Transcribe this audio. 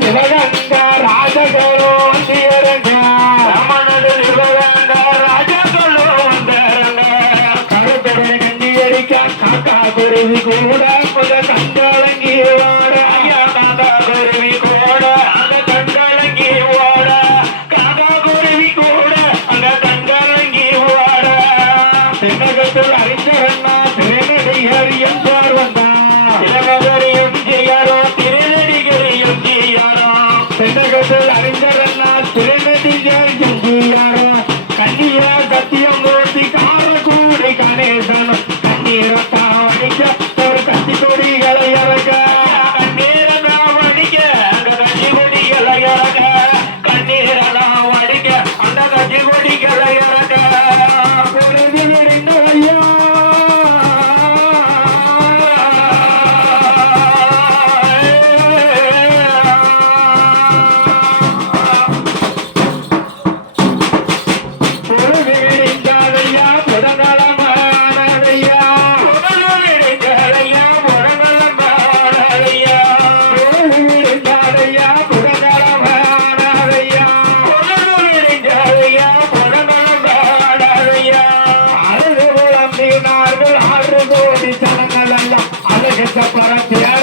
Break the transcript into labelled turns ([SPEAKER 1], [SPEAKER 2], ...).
[SPEAKER 1] நிலகங்க ராஜகரோ வந்தியரங்க
[SPEAKER 2] ரமணது நிலகங்க ராஜகரோ வந்தரங்க
[SPEAKER 1] கூட புத கண்டாளங்கியோ Yeah. you. música para criar